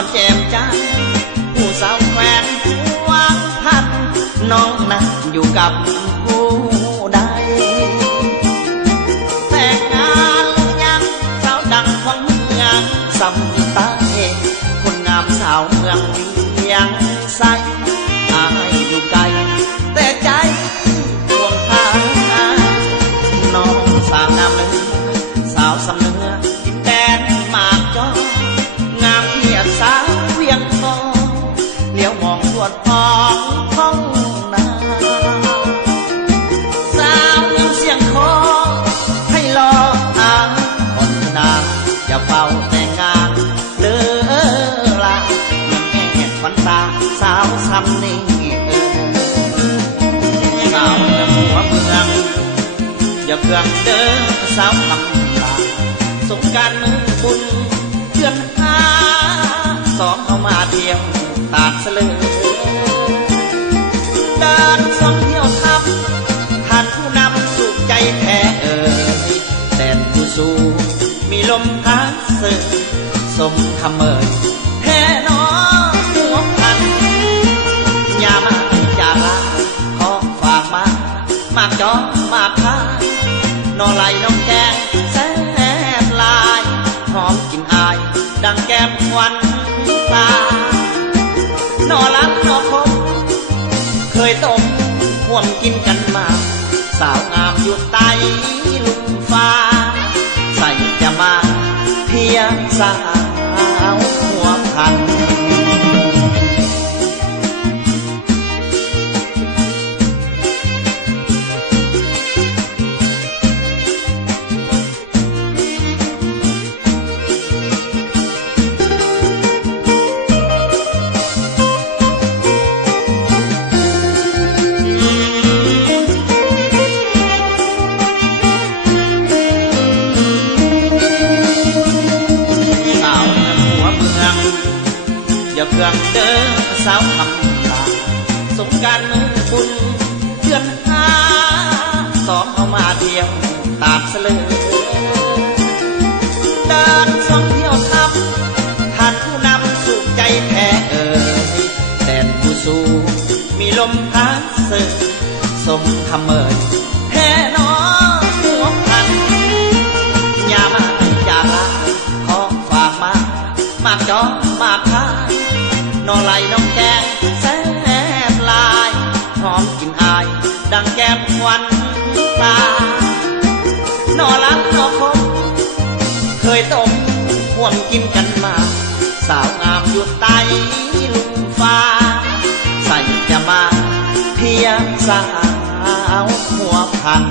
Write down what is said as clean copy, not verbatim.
อนแจ่มจันผู้สาวแฟนวางพันน้องนั้นอยู่กับผู้ใดแต่งงานยังสาวดังวังเมืองสำใต้คนงามสาวเมืองเวียงใสอายอยู่ไกลแต่ใจห่วงหาน้องสาวงามเลยสาวสำเนือดินแดนหมากจองามเทียบสาวเวียงทองเลี้ยวมองทวดพองท้องนาสาวยังเสียงคอให้รออ่างอ่อนนาอย่าเฝ้าแต่งงานเด้อลาแง่ขวัญตาสาวซ้ำนี่สาวหัวเมืองอย่าเพื่องเด้อสาวคำลาสงการมือบุญเพื่อนหาสองเข้ามาเที่ยวตาดเสลือเดินสองเที่ยวทับท่านผู้นำสุขใจแท้แต่ผู้สู้มีลมพัดเสือสมคำเอ่ยแท้น้อหัวพันอย่ามาจาลาขอฝากมามากจอมากพานอไหลน้องแกงแซ่บลายหอมกลิ่นอายดังแก้มควันตานอรักนอคมเคยต้มห่วมกินกันมาสาวงามอยู่ใต้ลุมฟ้าใส่จะมาเพียงสาวหัวพันอย่าเพื่องเด้อสาวคำลาสงการมือบุญเพื่อนหาสองเอามาเที่ยวตาดเสลือเดินสองเที่ยวทับท่านผู้นำสุขใจแท้แดนผู้สู้มีลมพัดเสือสมคำเอ่ยแท้น้อหัวพันอย่ามาจาลาขอฝากมามากจอมากพานอไหลน้องแกงแซ่บลายหอมกลิ่นอายดังแก้มควันตานอรักนอคมเคยต้มห่วมกินกันมาสาวงามอยู่ใต้ลุมฟ้าใส่จะมาเพียงสาวหัวพัน